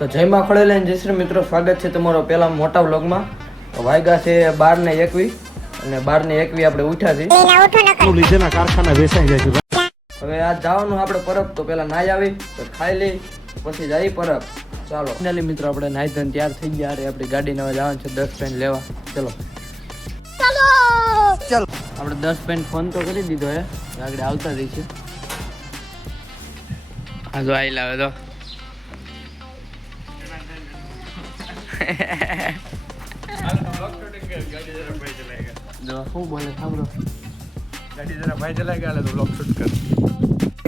તો જયમાં ખોળેલા જય શ્રી મિત્રો સ્વાગત છે તમારો પહેલા મોટા વ્લોગમાં. તો વાયગા છે બાર ને એકવી અને બાર ને એકવી આપણે ઉઠ્યા છીએ. કારખાના વેચાઈ જાય છે હવે આ જવાનું આપણે પરબ. તો પેલા નાઈ આવી તો ખાઈ લઈ પછી જઈ પરબ. ચાલો. ફાઇનલી મિત્રો આપણે નાઈ ધન તૈયાર થઈ ગયા. અરે આપણી ગાડીને નવા જવાનું છે દસ પેન લેવા. ચલો. ચાલો. આપણે દસ પેન ફોન તો કરી દીધો હે. આગળ આવતા જઈશું છે આ જો આવી લાવે તો. જો બોલે સાંભળો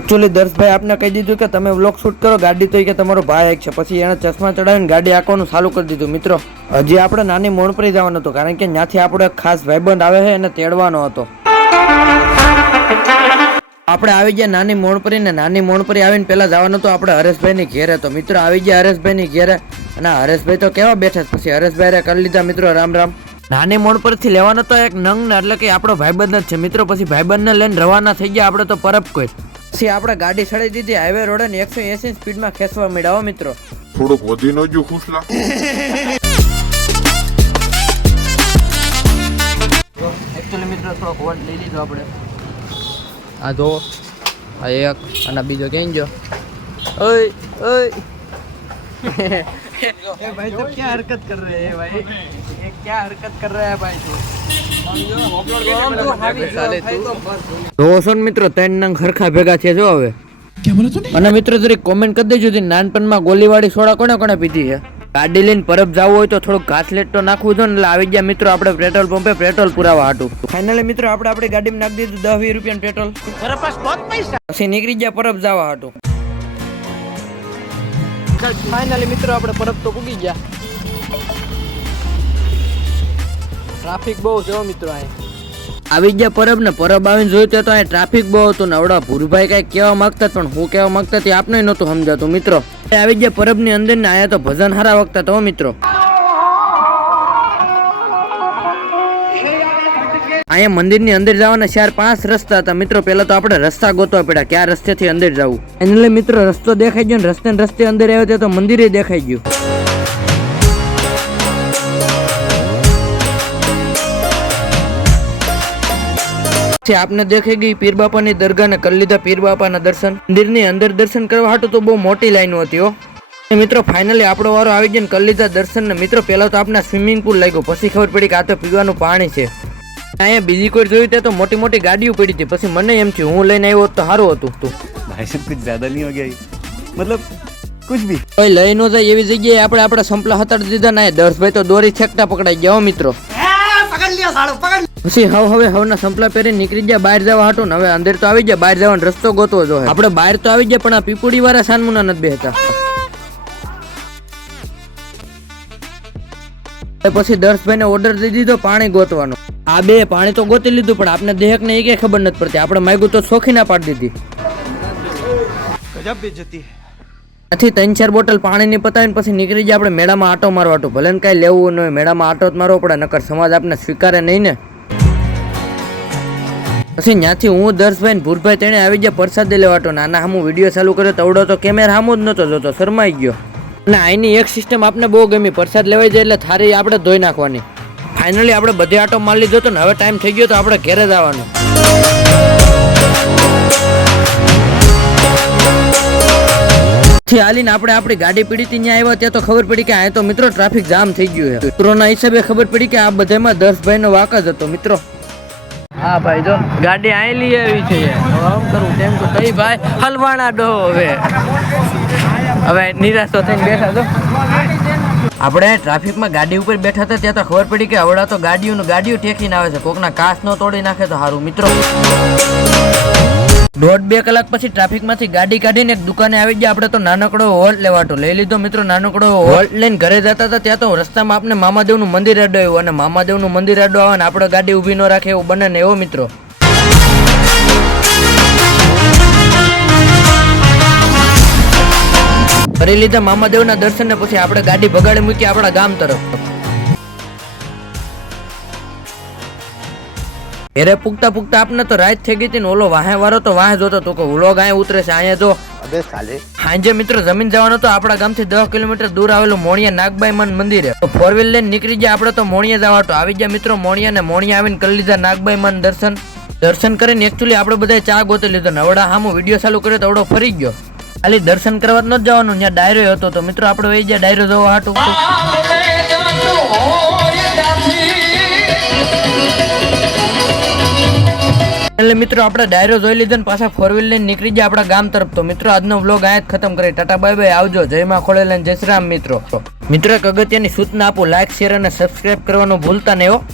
એકચ્યુઅલી દર્શભાઈ, આપને કહી દીધું કે તમે વ્લોગ શૂટ કરો, ગાડી તો કે તમારો ભાઈ એક છે. પછી એણે ચશ્મા ચડાવીને ગાડી આંકવાનું ચાલુ કરી દીધું. મિત્રો, હજી આપણે નાની મોણપરી જવાનું હતું, કારણ કે ત્યાંથી આપણો એક ખાસ ભાઈબંધ આવે છે, એને તેડવાનો હતો. આપણે આવી ગયા નાની મોણપરી ને નાની મોણપરી આવીને પેલા જવાનું હતું, આપણે હરેશભાઈની ઘેરે. તો મિત્રો, આવી ગયા હરેશભાઈની ઘેરે. અને હરેશભાઈ તો કેવા બેઠા છે? પછી હરેશભાઈ કરી લીધા મિત્રો રામ રામ. નાની મોણ પરથી લેવાનો તો એક નંગ ને એટલે કે આપણો ભાઈબંધ જ છે. મિત્રો પછી ભાઈબંધને લઈને રવાના થઈ ગયા આપણે તો પરબ કોઈ. પછી આપણે ગાડી સડી દીધી હાઈવે રોડે ને એકસો એસી સ્પીડમાં ખેંચવા મળ્યા મિત્રો. થોડુંક વધી ન જો ખુશલા એકચ્યુઅલી મિત્રો થોડોક વોટ લઈ લીધો આપણે. આ જો આ એક અને બીજો ક્યાં જો ઓય ઓય. ये भाई तो क्या हरकत कर रहे हैं भाई ये क्या हरकत कर रहा है भाई तो રોશન મિત્રો ત્રણ નંગ ખરખા ભેગા છે જો હવે અને મિત્રો જરીક કોમેન્ટ કરી દેજો કે નાનપણમાં ગોલીવાળી સોડા કોને કોને પીધી છે ગાડી લઈને પરબ જવું હોય તો થોડુંક ઘાસલેટ તો નાખવું છે ને એટલે આવી ગયા મિત્રો આપણે પેટ્રોલ પંપે પેટ્રોલ પુરાવા હાટું ફાઇનલી મિત્રો આપણે આપણી ગાડીમાં નાખી દીધું દસ વીસ રૂપિયાનું પેટ્રોલ પછી નીકળી ગયા પરબ જવા હાટું ફાઇનલી મિત્રો, આપણે પરબ તો પૂગી ગયા. ટ્રાફિક બહુ છે મિત્રો અહીં. આવી ગયા પરબ ને, પરબ આવીને જોયું તો અહીં ટ્રાફિક બહુ હતું ને આવડા ભૂરભાઈ કઈ કહેવા માંગતા પણ હું કહેવા માંગતા તે આપને નહોતું સમજાતું, મિત્રો. આવી ગયા પરબની અંદર ને આયા તો ભજન હારા વખતા તો મિત્રો. અહીંયા મંદિરની અંદર જવાના ચાર પાંચ રસ્તા હતા. મિત્રો, પહેલા તો આપણે રસ્તા ગોતવા પડ્યા કે આ રસ્તેથી અંદર જવું. એટલે મિત્રો, રસ્તો દેખાઈ ગયો ને રસ્તે રસ્તે અંદર આવ્યો તો મંદિરે દેખાઈ ગયું. પછી આપને દેખાઈ ગઈ પીર બાપાની દરગાહને કરી લીધા પીર બાપાના દર્શન. મંદિરની અંદર દર્શન કરવા હાટું તો બહુ મોટી લાઈન હતી, હો. મિત્રો ફાઇનલી આપણો વારો આવી ગયો ને કરી લીધા દર્શન મિત્રો, પહેલા તો આપણે સ્વિમિંગ પુલ લાગ્યો. પછી ખબર પડી કે આ તો પીવાનું પાણી છે. અહીંયા બીજી કોઈ જોયું ત્યાં તો મોટી મોટી ગાડીઓ પડી હતી. પછી મને એમ થયું હું લઈને આવ્યો તો સારું હતું તું. ભાઈ સાહેબ કુછ જ્યાદા નહીં હો મતલબ કુછ ભી. કોઈ લઈ ન જાય એવી જગ્યાએ આપણે આપણા સંપલા હતાડી દીધા ના દર્શભાઈ તો દોરી છેકતા પકડાઈ ગયા મિત્રો. પછી હવે હવે હવે સંપલા પહેરી નીકળી ગયા બહાર જવા હતો ને હવે અંદર તો આવી ગયા બહાર જવાનો રસ્તો ગોતવો જોઈએ આપણે બહાર તો આવી ગયા પણ આ પીપુડી વાળા સાનમુના નથી બેહતા. પછી દર્શભાઈને ઓર્ડર દઈ દીધો પાણી ગોતવાનું. આ બે પાણી તો ગોતી લીધું પણ આપણે દેહકને એ કઈ ખબર નથી પડતી. આપણે માગ્યું તો શોખી ના પાડી દીધી. ગજબ આથી ત્રણ ચાર બોટલ પાણીની પતાવીને પછી નીકળી જાય આપણે મેળામાં આટો મારવા તો ભલે ને કાંઈ લેવું નહીં મેળામાં આટો જ મારવો પડે નકર સમાજ આપને સ્વીકારે નહીં ને. પછી ત્યાંથી હું દર્શભાઈ ને ભૂરભાઈ તેણે આવી ગયા પ્રસાદ લેવાટો નાના હું વીડિયો ચાલુ કર્યો તવડો તો કેમેરા સામો જ નહોતો જોતો શરમાઈ ગયો. અને આની એક સિસ્ટમ આપને બહુ ગમી. પ્રસાદ લેવાઈ જાય એટલે થારી આપણે ધોઈ નાખવાની. ફાઇનલી આપણે બધે આટો મારી લીધો હતો ને, હવે ટાઈમ થઈ ગયો તો આપણે ઘેરે જ થી હાલીને આપણે આપણી ગાડી પીડી ત્યાં આવ્યા, ત્યાં તો ખબર પડી કે આ તો મિત્રો ટ્રાફિક જામ થઈ ગયું છે. મિત્રોના હિસાબે ખબર પડી કે આ બધામાં દર્શભાઈ નો વાક જ હતો, મિત્રો. હા ભાઈ, જો ગાડી લઈ આવી છે. આમ કરું, તેમ તો તઈ ભાઈ હલવાણા ડો હવે. હવે નિરાશ તો થઈને બેઠા તો આપણે ટ્રાફિકમાં ગાડી ઉપર બેઠા હતા ત્યાં તો ખબર પડી કે અવડા તો ગાડીઓનું ગાડીઓ ટેકીને આવે છે. કોકના કાચ ન તોડી નાખે તો સારું મિત્રો. દોઢ બે કલાક પછી ટ્રાફિકમાંથી ગાડી કાઢીને એક દુકાને આવી ગયા. આપણે તો નાનકડો હોલ્ટ લેવાતો. લઈ લીધો, મિત્રો, નાનકડો હોલ્ટ લઈને ઘરે જતા હતા. ત્યાં તો રસ્તામાં આપણે મામાદેવનું મંદિર અડો આવ્યું અને મામાદેવનું મંદિર અડો આવે ને આપણે ગાડી ઊભી ન રાખે એવું બને ને એવો, મિત્રો. કરી લીધા મામાદેવના દર્શન ને પછી આપણે ગાડી બગાડી મૂકી આપણા ગામ તરફ. એરે પૂગતા પૂગતા આપને તો રાત થઈ ગઈ હતી ને ઓલો વાહે વાળો તો વાહે જોતો તો કે વ્લોગ ગાય ઉતરે છે અહીંયા જો. હાંજે મિત્રો જમીન જવાનો તો આપણા ગામથી દસ કિલોમીટર દૂર આવેલું મોણિયા નાગબાઈ મન મંદિરે તો ફોર વ્હીલ લઈને નીકળી ગયા આપણે તો મોણિયા જવા તો આવી ગયા મિત્રો મોણિયા ને મોણિયા આવીને કરી લીધા નાગબાઈ મન દર્શન. દર્શન કરીને એકચ્યુઅલી આપણે બધા ચા ગોતી લીધો નવડા હામો વીડિયો ચાલુ કર્યો તો અવડો ફરી ગયો. ખાલી દર્શન કરવા ન જવાનું ત્યાં ડાયરો હતો તો. મિત્રો, આપણે એ જ ડાયરો જોવા હાટું એટલે મિત્રો, આપણે ડાયરો જોઈ લીધો ને, પાછા ફોર વ્હીલ લઈને નીકળી જાય આપણા ગામ તરફ તો. મિત્રો, આજનો વ્લોગ અહીંયા ખતમ કરી ટાટા બાય બાય આવજો. જય માં ખોળેલા જય શ્રી રામ, મિત્રો. મિત્રો, એક અગત્યની સૂચના આપું. લાઈક શેર અને સબસ્ક્રાઇબ કરવાનું ભૂલતા નહીં, હો.